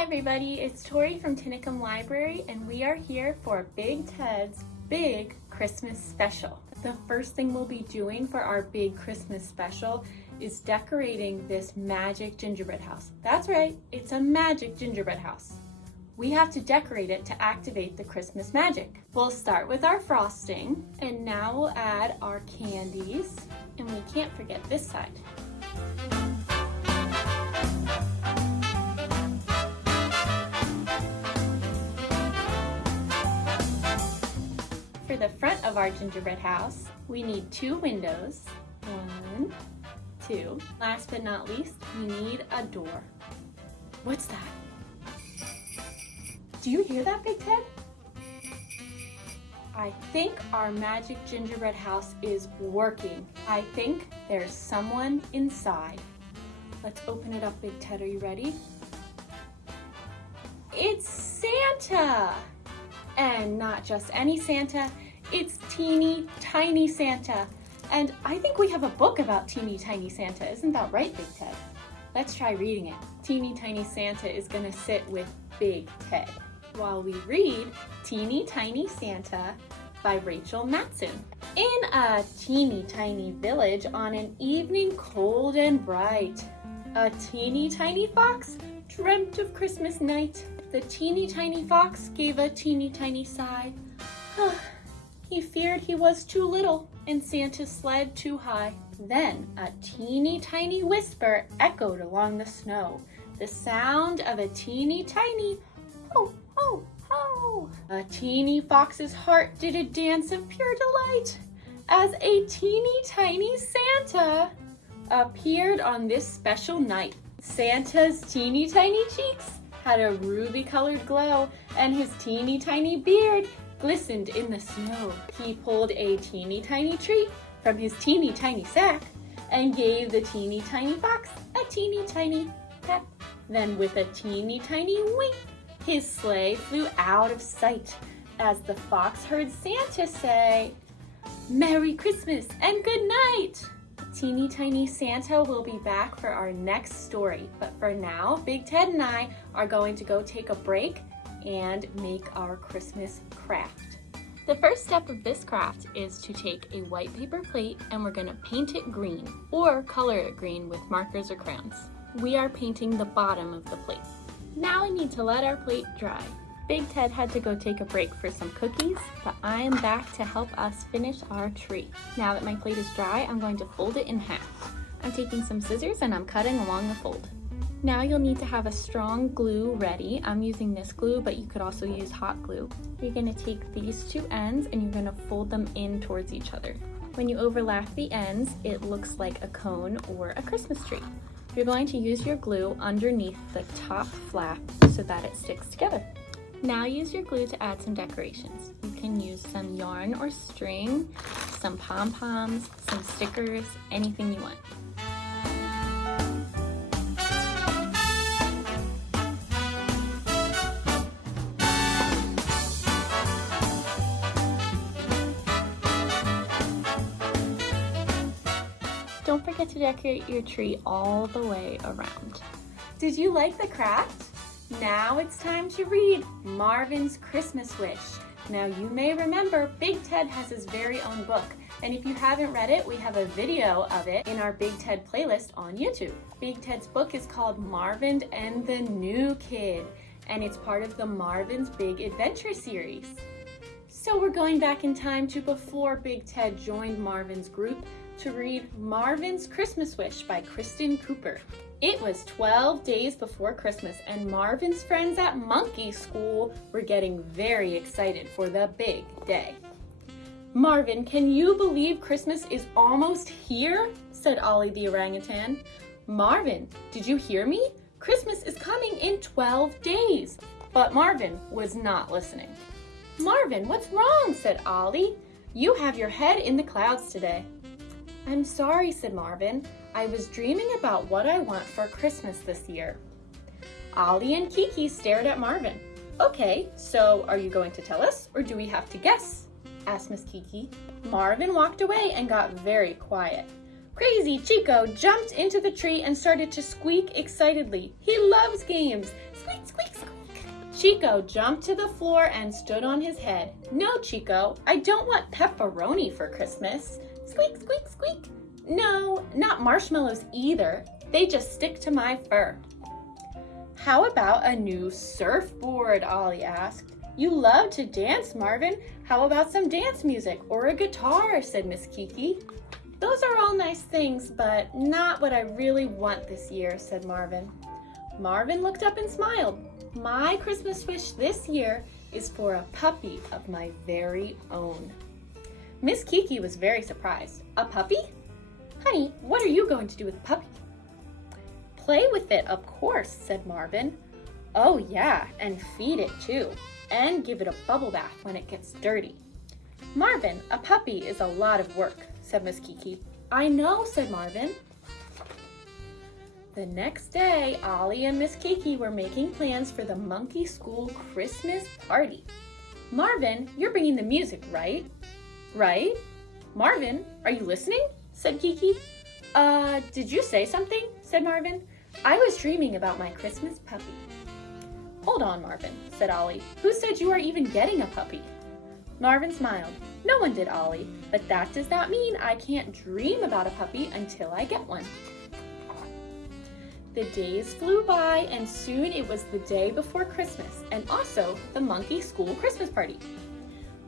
Hi everybody, it's Tori from Tinicum Library and we are here for Big Ted's Big Christmas Special. The first thing we'll be doing for our Big Christmas Special is decorating this magic gingerbread house. That's right, it's a magic gingerbread house. We have to decorate it to activate the Christmas magic. We'll start with our frosting and now we'll add our candies, and we can't forget this side. For the front of our gingerbread house, we need 2 windows. 1, 2. Last but not least, we need a door. What's that? Do you hear that, Big Ted? I think our magic gingerbread house is working. I think there's someone inside. Let's open it up, Big Ted. Are you ready? It's Santa! And not just any Santa, it's teeny tiny Santa. And I think we have a book about teeny tiny Santa. Isn't that right, Big Ted? Let's try reading it. Teeny tiny Santa is gonna sit with Big Ted while we read Teeny Tiny Santa by Rachel Matson. In a teeny tiny village on an evening cold and bright, a teeny tiny fox dreamt of Christmas night. The teeny tiny fox gave a teeny tiny sigh. He feared he was too little and Santa's sled too high. Then a teeny tiny whisper echoed along the snow, the sound of a teeny tiny ho, ho, ho. A teeny fox's heart did a dance of pure delight as a teeny tiny Santa appeared on this special night. Santa's teeny tiny cheeks had a ruby-colored glow, and his teeny tiny beard glistened in the snow. He pulled a teeny tiny treat from his teeny tiny sack and gave the teeny tiny fox a teeny tiny peck. Then with a teeny tiny wink, his sleigh flew out of sight as the fox heard Santa say, "Merry Christmas and good night!" Teeny tiny Santa will be back for our next story, but for now, Big Ted and I are going to go take a break and make our Christmas craft. The first step of this craft is to take a white paper plate and we're going to paint it green or color it green with markers or crayons. We are painting the bottom of the plate. Now we need to let our plate dry. Big Ted had to go take a break for some cookies, but I am back to help us finish our tree. Now that my plate is dry, I'm going to fold it in half. I'm taking some scissors and I'm cutting along the fold. Now you'll need to have a strong glue ready. I'm using this glue, but you could also use hot glue. You're gonna take these 2 ends and you're gonna fold them in towards each other. When you overlap the ends, it looks like a cone or a Christmas tree. You're going to use your glue underneath the top flap so that it sticks together. Now use your glue to add some decorations. You can use some yarn or string, some pom-poms, some stickers, anything you want. Don't forget to decorate your tree all the way around. Did you like the craft? Now it's time to read Marvin's Christmas Wish. Now you may remember Big Ted has his very own book, and if you haven't read it, we have a video of it in our Big Ted playlist on YouTube. Big Ted's book is called Marvin and the New Kid, and it's part of the Marvin's Big Adventure series. So we're going back in time to before Big Ted joined Marvin's group to read Marvin's Christmas Wish by Kristen Cooper. It was 12 days before Christmas and Marvin's friends at monkey school were getting very excited for the big day. "Marvin, can you believe Christmas is almost here?" said Ollie the orangutan. "Marvin, did you hear me? Christmas is coming in 12 days. But Marvin was not listening. "Marvin, what's wrong?" said Ollie. "You have your head in the clouds today." "I'm sorry," said Marvin. "I was dreaming about what I want for Christmas this year." Ollie and Kiki stared at Marvin. "Okay, so are you going to tell us, or do we have to guess?" asked Miss Kiki. Marvin walked away and got very quiet. Crazy Chico jumped into the tree and started to squeak excitedly. He loves games. Squeak, squeak, Chico jumped to the floor and stood on his head. No, Chico, I don't want pepperoni for Christmas. Squeak, squeak, squeak. No, not marshmallows either. They just stick to my fur. How about a new surfboard? Ollie asked. You love to dance, Marvin. How about some dance music or a guitar? Said Miss Kiki. Those are all nice things, but not what I really want this year, said Marvin. Marvin looked up and smiled. My Christmas wish this year is for a puppy of my very own. Miss Kiki was very surprised. A puppy? Honey, what are you going to do with a puppy? Play with it, of course, said Marvin. Oh yeah, and feed it too, and give it a bubble bath when it gets dirty. Marvin, a puppy is a lot of work, said Miss Kiki. I know, said Marvin. The next day, Ollie and Miss Kiki were making plans for the monkey school Christmas party. Marvin, you're bringing the music, right? Right? Marvin, are you listening? Said Kiki. Did you say something? Said Marvin. I was dreaming about my Christmas puppy. Hold on, Marvin, said Ollie. Who said you are even getting a puppy? Marvin smiled. No one did, Ollie, but that does not mean I can't dream about a puppy until I get one. The days flew by, and soon it was the day before Christmas, and also the monkey school Christmas party.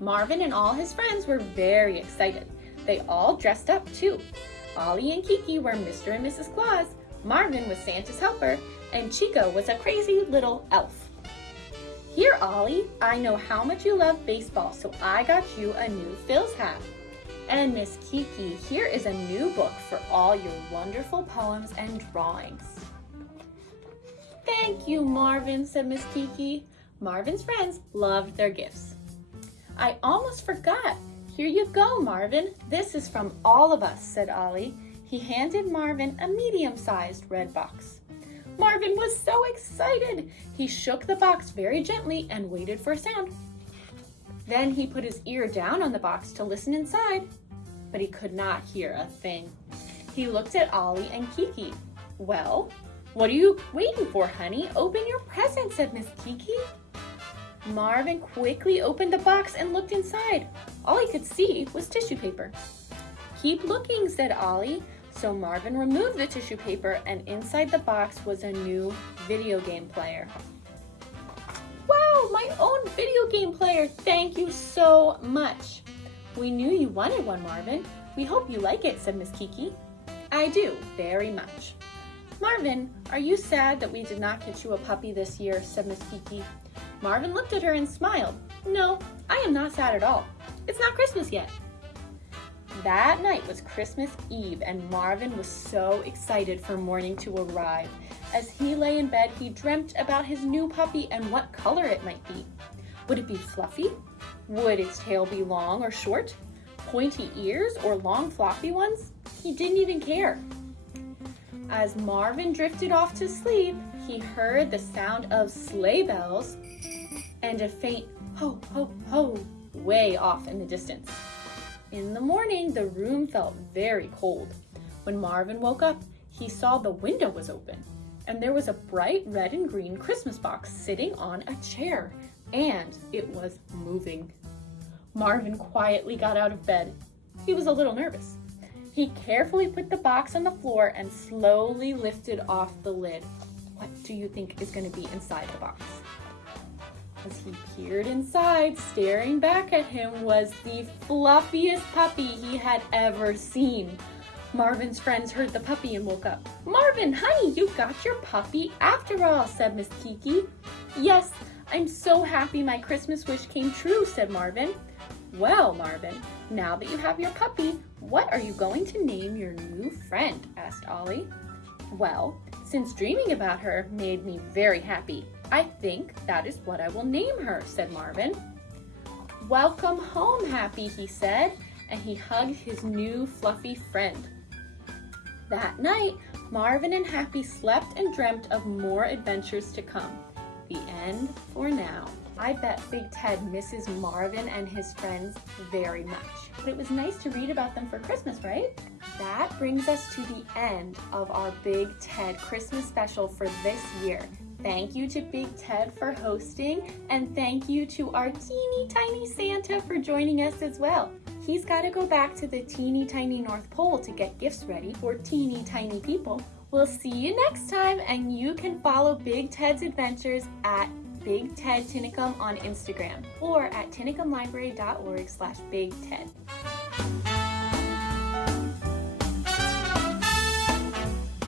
Marvin and all his friends were very excited. They all dressed up too. Ollie and Kiki were Mr. and Mrs. Claus, Marvin was Santa's helper, and Chico was a crazy little elf. Here, Ollie, I know how much you love baseball, so I got you a new Phil's hat. And Miss Kiki, here is a new book for all your wonderful poems and drawings. Thank you, Marvin, said Miss Kiki. Marvin's friends loved their gifts. I almost forgot. Here you go, Marvin. This is from all of us, said Ollie. He handed Marvin a medium-sized red box. Marvin was so excited. He shook the box very gently and waited for a sound. Then he put his ear down on the box to listen inside, but he could not hear a thing. He looked at Ollie and Kiki. Well, what are you waiting for, honey? Open your present, said Miss Kiki. Marvin quickly opened the box and looked inside. All he could see was tissue paper. Keep looking, said Ollie. So Marvin removed the tissue paper, and inside the box was a new video game player. Wow, my own video game player! Thank you so much. We knew you wanted one, Marvin. We hope you like it, said Miss Kiki. I do, very much. Marvin, are you sad that we did not get you a puppy this year, said Miss Kiki. Marvin looked at her and smiled. No, I am not sad at all. It's not Christmas yet. That night was Christmas Eve, and Marvin was so excited for morning to arrive. As he lay in bed, he dreamt about his new puppy and what color it might be. Would it be fluffy? Would its tail be long or short? Pointy ears or long floppy ones? He didn't even care. As Marvin drifted off to sleep, he heard the sound of sleigh bells and a faint ho, ho, ho way off in the distance. In the morning, the room felt very cold. When Marvin woke up, he saw the window was open, and there was a bright red and green Christmas box sitting on a chair, and it was moving. Marvin quietly got out of bed. He was a little nervous. He carefully put the box on the floor and slowly lifted off the lid. What do you think is going to be inside the box? As he peered inside, staring back at him was the fluffiest puppy he had ever seen. Marvin's friends heard the puppy and woke up. Marvin, honey, you got your puppy after all, said Miss Kiki. Yes, I'm so happy my Christmas wish came true, said Marvin. Well, Marvin, now that you have your puppy, what are you going to name your new friend? Asked Ollie. Well, since dreaming about her made me very happy, I think that is what I will name her, said Marvin. Welcome home, Happy, he said, and he hugged his new fluffy friend. That night, Marvin and Happy slept and dreamt of more adventures to come. The end for now. I bet Big Ted misses Marvin and his friends very much. But it was nice to read about them for Christmas, right? That brings us to the end of our Big Ted Christmas special for this year. Thank you to Big Ted for hosting, and thank you to our teeny tiny Santa for joining us as well. He's got to go back to the teeny tiny North Pole to get gifts ready for teeny tiny people. We'll see you next time, and you can follow Big Ted's adventures at Big Ted Tinicum on Instagram or at tinicumlibrary.org/BigTed.